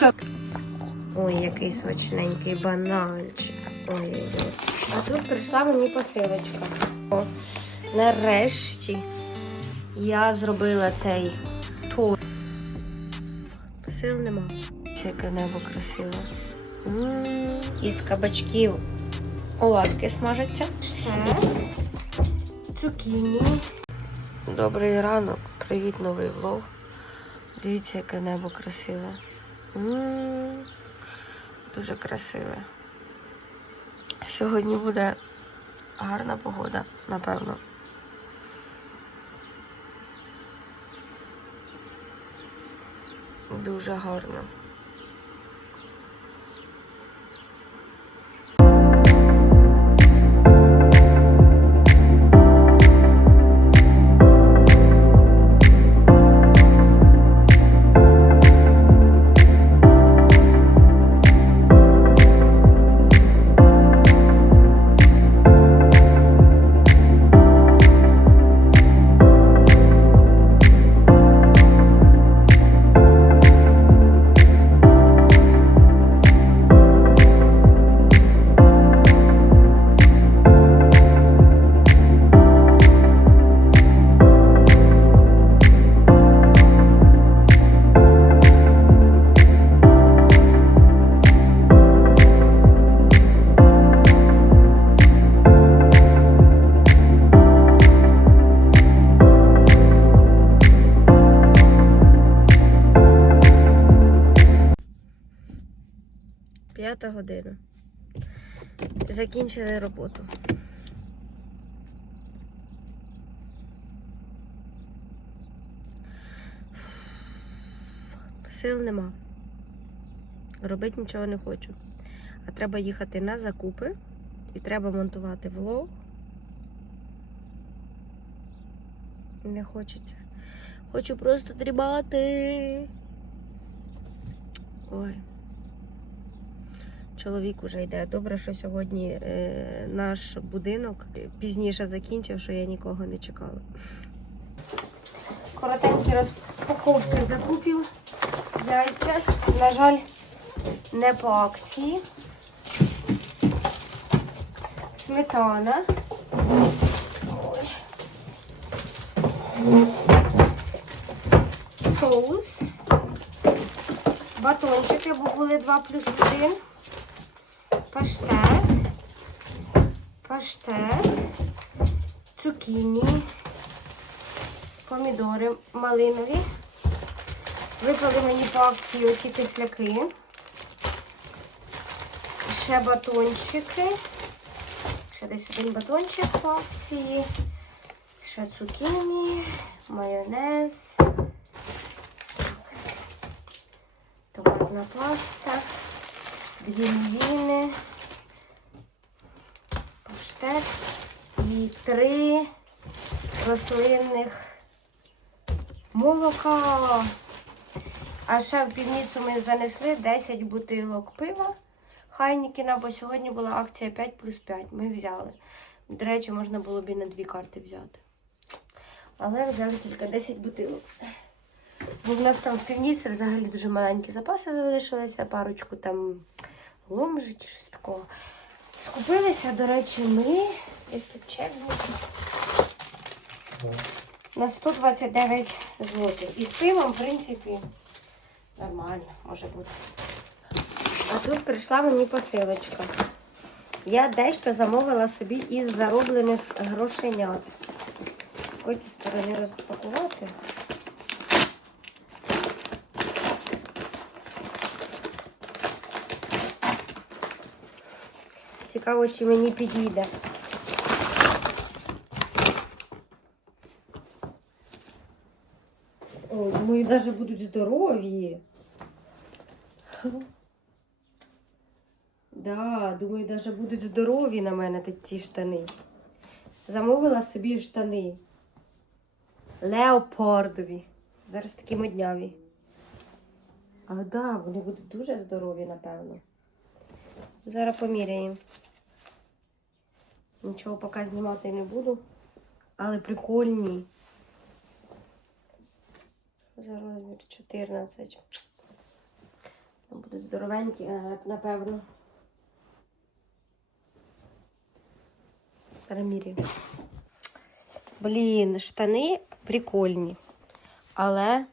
Ка- Ой, який смачненький бананчик. Ой-ой-ой. А тут прийшла мені посилочка. О, нарешті я зробила цей торт. Посил нема. Яке небо красиве. М, Із кабачків оладки смажаться. Ще цукіні. Добрий ранок. Привіт, новий влог. Дивіться, яке небо красиве. М, Дуже красиве. Сьогодні буде гарна погода, напевно. Дуже гарно. П'ята година. Закінчили роботу. Сил нема. Робити нічого не хочу. А треба їхати на закупи і треба монтувати влог. Не хочеться. Хочу просто дрібати. Ой. Чоловік уже йде. Добре, що сьогодні е, наш будинок пізніше закінчив, що я нікого не чекала. Коротенькі розпаковки закупів. Яйця. На жаль, не по акції. Сметана. Соус. Батончики, бо були 2 плюс 1 паштет, паштет, цукіні, помідори малинові. Випали мені по акції оці кисляки. Ще батончики. Ще десь один батончик по акції. Ще цукіні, майонез. Томатна паста дві паштет і три рослинних молока. А ще в півницю ми занесли 10 бутилок пива Хайнікіна, бо сьогодні була акція 5 плюс 5. Ми взяли. До речі, можна було б і на дві карти взяти. Але взяли тільки 10 бутилок. Бо в нас там в півніці взагалі дуже маленькі запаси залишилися, парочку там ломжі чи щось такого. Скупилися, до речі, ми. Десь тут чек був. На 129 злотих. І з пивом, в принципі, нормально може бути. А тут прийшла мені посилочка. Я дещо замовила собі із зароблених грошенят. З якої сторони розпакувати. Цікаво, чи мені підійде. Ой, мої навіть будуть здорові. Да, думаю, навіть будуть здорові на мене ці штани. Замовила собі штани. Леопардові. Зараз такі модняві. А да, вони будуть дуже здорові, напевно. Зараз поміряємо. Нічого поки знімати не буду. Але прикольні. За розмір 14. Будуть здоровенькі, е, напевно. Перемірюю. Блін, штани прикольні. Але.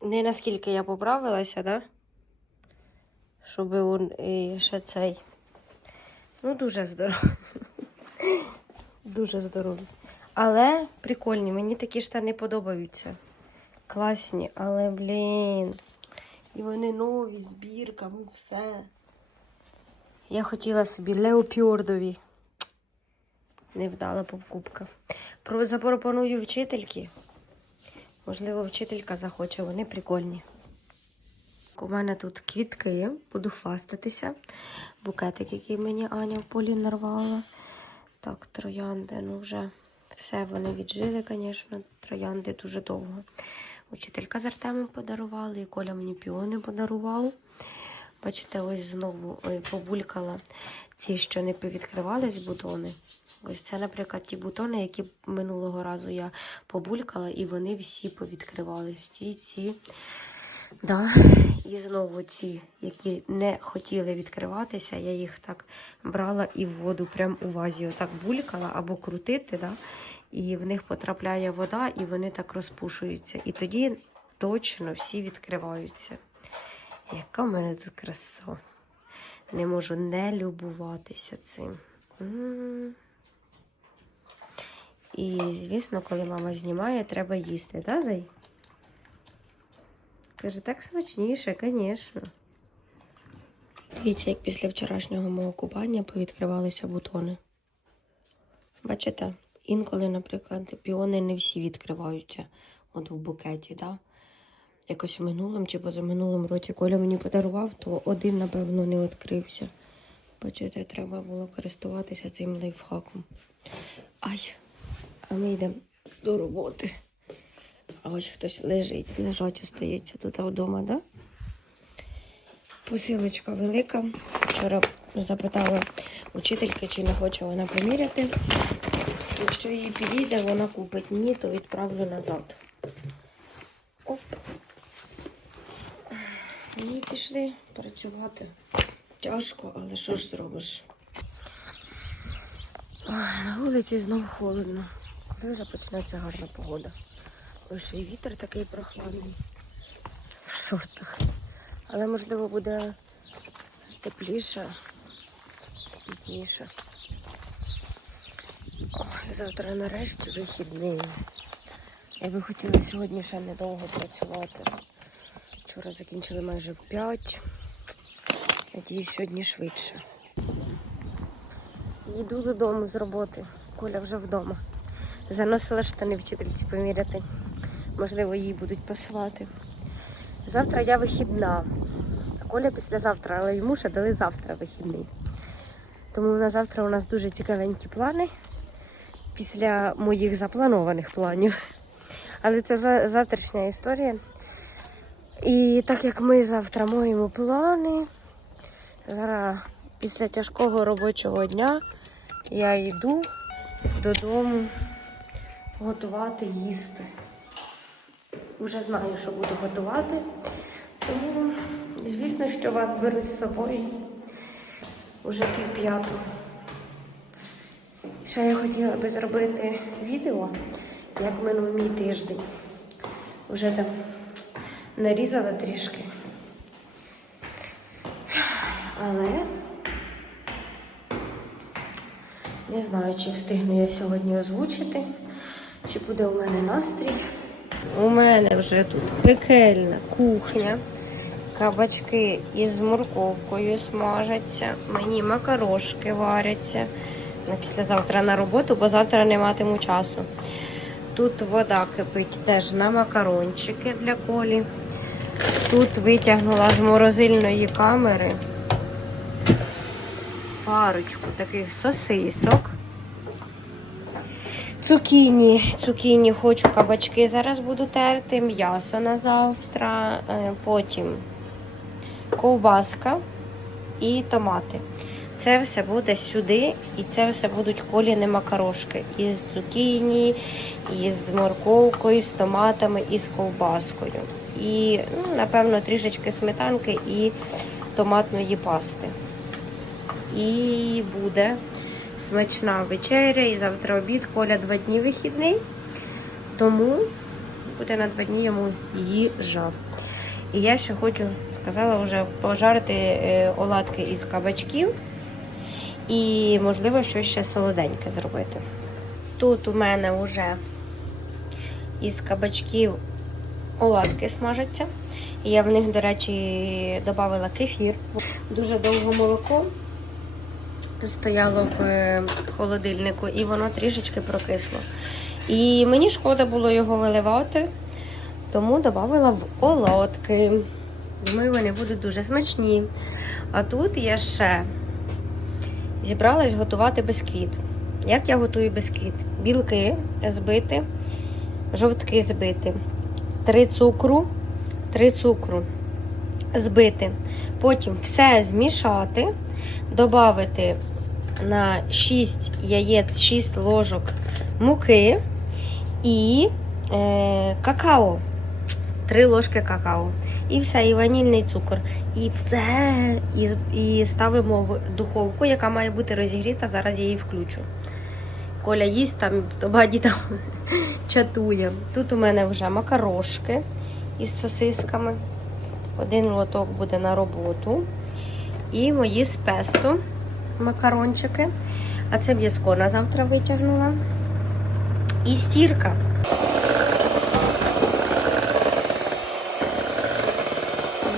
Не наскільки я поправилася, да? Щоб он і ще цей. Ну, дуже здорово. Дуже здорові. Але прикольні, мені такі штани подобаються. Класні, але, блін. І вони нові, з все. Я хотіла собі леопіордові. Невдала покупка. Запропоную вчительки. Можливо, вчителька захоче, вони прикольні. У мене тут квітки є, буду хвастатися. Букетик, який мені Аня в полі нарвала. Так, троянди, ну вже все вони віджили, звісно. Троянди дуже довго. Учителька з Артемом подарували, і Коля мені піони подарував. Бачите, ось знову побулькала ці, що не повідкривались бутони. Ось це, наприклад, ті бутони, які минулого разу я побулькала, і вони всі повідкривались. Ці, ці. Да. І знову ці, які не хотіли відкриватися, я їх так брала і в воду прямо у вазі отак булькала або крутити, да? і в них потрапляє вода, і вони так розпушуються. І тоді точно всі відкриваються. Яка в мене тут краса. Не можу не любуватися цим. І, звісно, коли мама знімає, треба їсти, да, Зай? Каже, так смачніше, звісно. Дивіться, як після вчорашнього мого купання повідкривалися бутони. Бачите? Інколи, наприклад, піони не всі відкриваються от в букеті, да? Якось в минулому чи позаминулому році Коля мені подарував, то один, напевно, не відкрився. Бачите, треба було користуватися цим лайфхаком. Ай, а ми йдемо до роботи. А ось хтось лежить, лежать остається тут вдома, да? Посилочка велика. Вчора запитала учительки, чи не хоче вона поміряти. Якщо їй підійде, вона купить. Ні, то відправлю назад. Оп. І пішли працювати. Тяжко, але що ж зробиш? Ой, на вулиці знову холодно. Коли почнеться гарна погода. Ще й вітер такий прохладний. В шортах. Але можливо буде тепліше, пізніше. Ой, завтра нарешті вихідний. Я би хотіла сьогодні ще недовго працювати. Вчора закінчили майже в 5. Надіюсь, сьогодні швидше. Їду додому з роботи. Коля вже вдома. Заносила штани вчительці поміряти. Можливо, їй будуть посилати. Завтра я вихідна. Коля післязавтра, але йому ще дали завтра вихідний. Тому на завтра у нас дуже цікавенькі плани після моїх запланованих планів. Але це завтрашня історія. І так як ми завтра маємо плани, зараз після тяжкого робочого дня я йду додому готувати їсти. Вже знаю, що буду готувати. Тому, звісно, що вас беру з собою уже пів п'ятого. Ще я хотіла би зробити відео, як минув мій тиждень. Уже там нарізала трішки. Але не знаю, чи встигну я сьогодні озвучити, чи буде у мене настрій. У мене вже тут пекельна кухня. Кабачки із морковкою смажаться. Мені макарошки варяться. На післязавтра на роботу, бо завтра не матиму часу. Тут вода кипить теж на макарончики для колі. Тут витягнула з морозильної камери парочку таких сосисок. Цукіні, цукіні хочу кабачки. Зараз буду терти, м'ясо на завтра, е, потім ковбаска і томати. Це все буде сюди, і це все будуть коліни макарошки із цукіні, із морковкою, з томатами і з ковбаскою. І, ну, напевно, трішечки сметанки і томатної пасти. І буде смачна вечеря, і завтра обід. Коля два дні вихідний, тому буде на два дні йому їжа. І я ще хочу, сказала вже, пожарити е, оладки із кабачків і, можливо, щось ще солоденьке зробити. Тут у мене вже із кабачків оладки смажаться. І я в них, до речі, додала кефір. Дуже довго молоко стояло в е, холодильнику, і воно трішечки прокисло. І мені шкода було його виливати, тому додала в оладки. Думаю, вони будуть дуже смачні. А тут я ще зібралась готувати бисквіт. Як я готую бисквіт? Білки збити, жовтки збити, три цукру, три цукру збити. Потім все змішати, додати на 6 яєць, 6 ложок муки і е, какао. 3 ложки какао. І все, і ванільний цукор. І все. І, і ставимо в духовку, яка має бути розігріта. Зараз я її включу. Коля їсть там, баді там чатує. Тут у мене вже макарошки із сосисками. Один лоток буде на роботу. І мої з песто макарончики. А це м'язко на завтра витягнула. І стірка.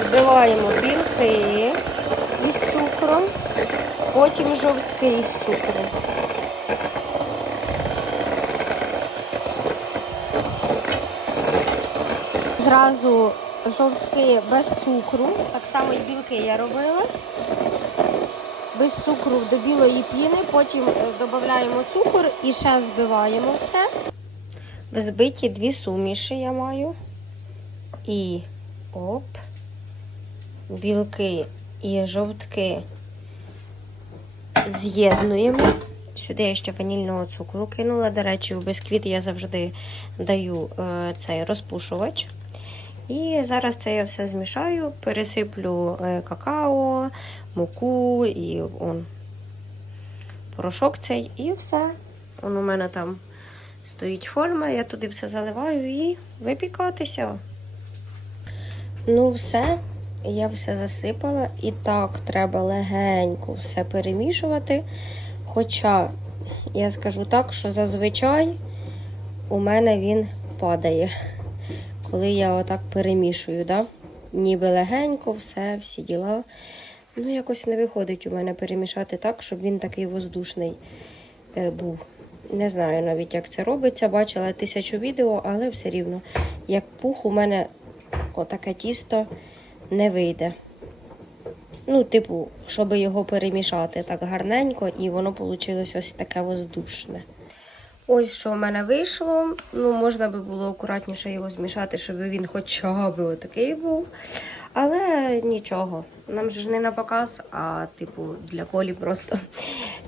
Збиваємо білки із цукром, потім жовтки із цукром. Зразу жовтки без цукру, так само і білки я робила. Без цукру до білої піни, потім е, додаємо цукор і ще збиваємо все. Взбиті дві суміші я маю. І оп, білки і жовтки з'єднуємо. Сюди я ще ванільного цукру кинула. До речі, у бисквіт я завжди даю е, цей розпушувач. І зараз це я все змішаю, пересиплю е, какао, муку і он, порошок цей, і все. Он у мене там стоїть форма, я туди все заливаю і випікатися. Ну, все, я все засипала. І так треба легенько все перемішувати. Хоча, я скажу так, що зазвичай у мене він падає коли я отак перемішую, да? ніби легенько, все, всі діла. Ну, якось не виходить у мене перемішати так, щоб він такий воздушний е, був. Не знаю навіть, як це робиться. Бачила тисячу відео, але все рівно, як пух, у мене отаке тісто не вийде. Ну, типу, щоб його перемішати так гарненько, і воно вийшло ось таке воздушне. Ось що в мене вийшло. Ну, можна би було акуратніше його змішати, щоб він хоча б отакий був. Але нічого. Нам же ж не на показ, а типу для колі просто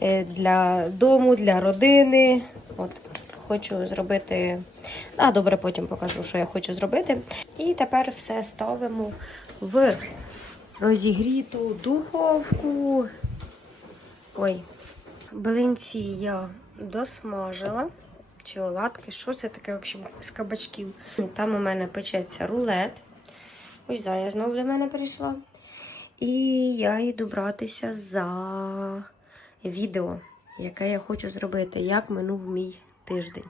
е, для дому, для родини. От хочу зробити. А, добре, потім покажу, що я хочу зробити. І тепер все ставимо в розігріту духовку. Ой, блинці я досмажила. Чи оладки, що це таке взагалі з кабачків? Там у мене печеться рулет. Ось Зая знову до мене прийшла. І я йду братися за відео, яке я хочу зробити, як минув мій тиждень.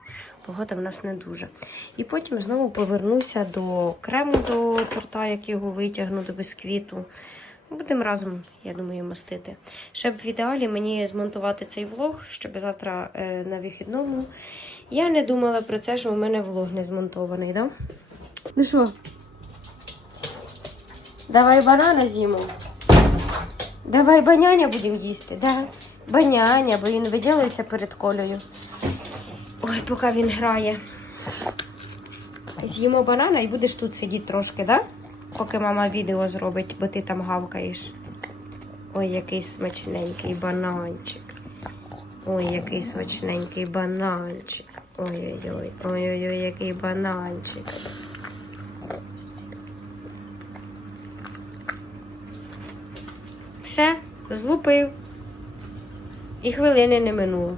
Погода в нас не дуже. І потім знову повернуся до крему до торта, як його витягну до бисквіту. Будемо разом, я думаю, мастити. Ще б в ідеалі мені змонтувати цей влог, щоб завтра е, на вихідному. Я не думала про це, що у мене влог не змонтований, да? Ну що? Давай банана з'їмо. Давай баняня будемо їсти, да? Баняня, бо він виділився перед колею. Ой, поки він грає. З'їмо банана і будеш тут сидіти трошки, да? Поки мама відео зробить, бо ти там гавкаєш. Ой, який смачненький бананчик. Ой, який смачненький бананчик. Ой-ой-ой, ой-ой-ой, який бананчик. Все, злупив. І хвилини не минуло.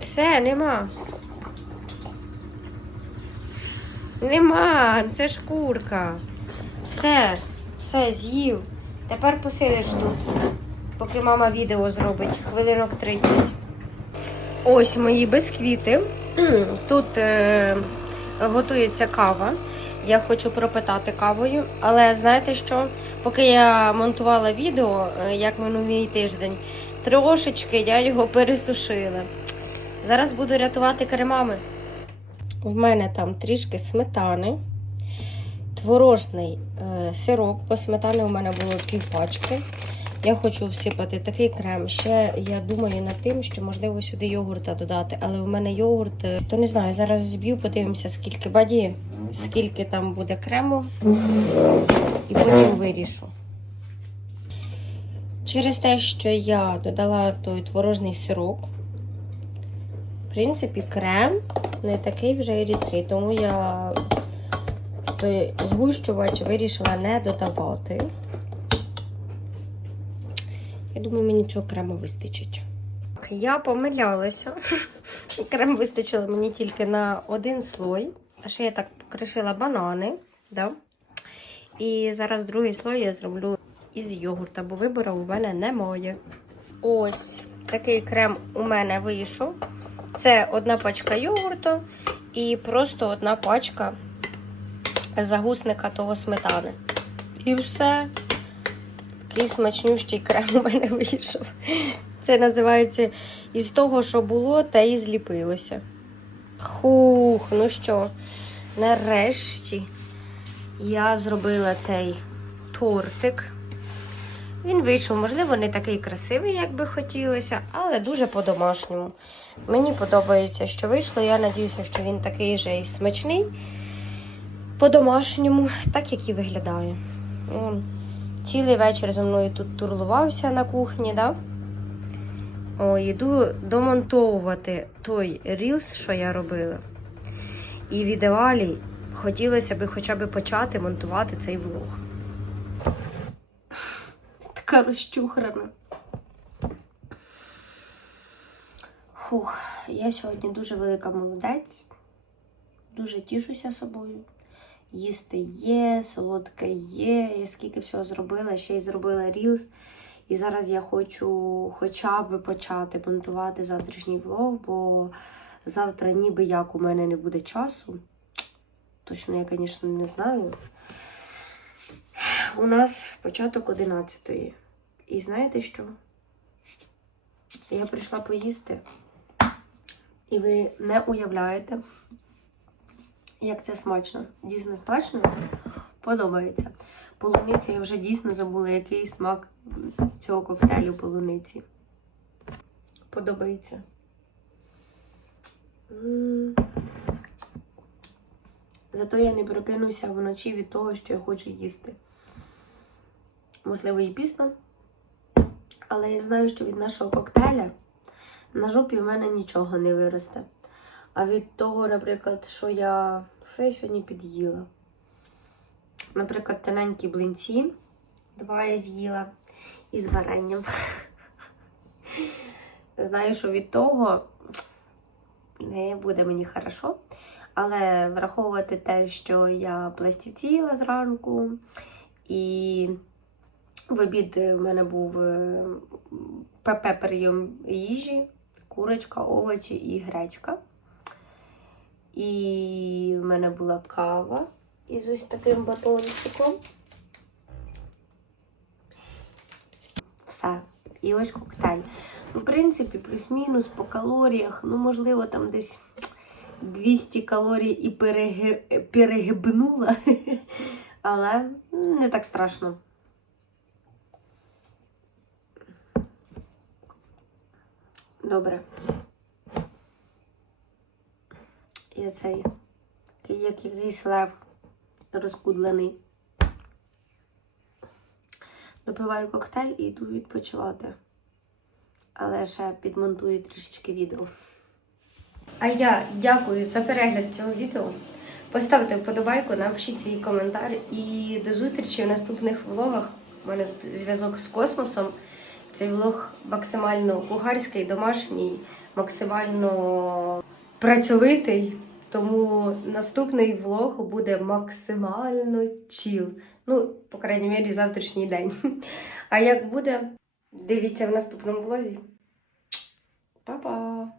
Все, нема. Нема, це шкурка. Все, все, з'їв. Тепер посидиш тут, поки мама відео зробить. Хвилинок 30. Ось мої бисквіти. Тут е, готується кава. Я хочу пропитати кавою. Але знаєте що? Поки я монтувала відео, е, як минув тиждень, трошечки я його пересушила. Зараз буду рятувати кремами. В мене там трішки сметани, творожний е, сирок, бо сметани у мене було півпачки. Я хочу всипати такий крем. Ще я думаю над тим, що можливо сюди йогурта додати, але в мене йогурт, е, то не знаю, зараз зб'ю, подивимося, скільки баді, скільки там буде крему, і потім вирішу. Через те, що я додала той творожний сирок, в принципі, крем не такий вже і рідкий, тому я той згущувач вирішила не додавати. Я думаю, мені цього крему вистачить. Я помилялася. Крем вистачило мені тільки на один слой. А ще я так покришила банани. Да? І зараз другий слой я зроблю із йогурта, бо вибору у мене немає. Ось такий крем у мене вийшов. Це одна пачка йогурту і просто одна пачка загусника того сметани. І все. Такий смачнющий крем у мене вийшов. Це називається із того, що було, те і зліпилося. Хух, ну що, нарешті я зробила цей тортик. Він вийшов, можливо, не такий красивий, як би хотілося, але дуже по-домашньому. Мені подобається, що вийшло. Я сподіваюся, що він такий же і смачний по-домашньому, так як і виглядає. О, цілий вечір зі мною тут турлувався на кухні, да? О, йду домонтовувати той рілс, що я робила. І в ідеалі хотілося б хоча б почати монтувати цей влог. Така розчухрана. Фух, я сьогодні дуже велика молодець. Дуже тішуся собою. Їсти є, солодке є. Я скільки всього зробила, ще й зробила рілс. І зараз я хочу хоча б почати монтувати завтрашній влог, бо завтра ніби як у мене не буде часу. Точно я, звісно, не знаю. У нас початок 11-ї. І знаєте що? Я прийшла поїсти, і ви не уявляєте, як це смачно. Дійсно смачно. Подобається. Полуниця я вже дійсно забула, який смак цього коктейлю полуниці. Подобається. Зато я не прокинуся вночі від того, що я хочу їсти. Можливо, і пізно. Але я знаю, що від нашого коктейля на жопі в мене нічого не виросте. А від того, наприклад, що я, що я сьогодні під'їла. Наприклад, тоненькі блинці. Два я з'їла із варенням. Знаю, що від того не буде мені хорошо. Але враховувати те, що я пластівці їла зранку, і в обід в мене був е, ПП прийом їжі, курочка, овочі і гречка. І в мене була кава із ось таким батончиком. Все. І ось коктейль. Ну, в принципі, плюс-мінус по калоріях, ну, можливо, там десь 200 калорій і переги... перегибнула. Але не так страшно. Добре. Я цей, як якийсь лев розкудлений. Допиваю коктейль і йду відпочивати. Але ще підмонтую трішечки відео. А я дякую за перегляд цього відео. Поставте вподобайку, напишіть свій коментар і до зустрічі в наступних влогах. У мене тут зв'язок з космосом. Цей влог максимально кухарський, домашній, максимально працьовитий. Тому наступний влог буде максимально чіл. Ну, по крайній мірі, завтрашній день. А як буде, дивіться в наступному влозі. Па-па!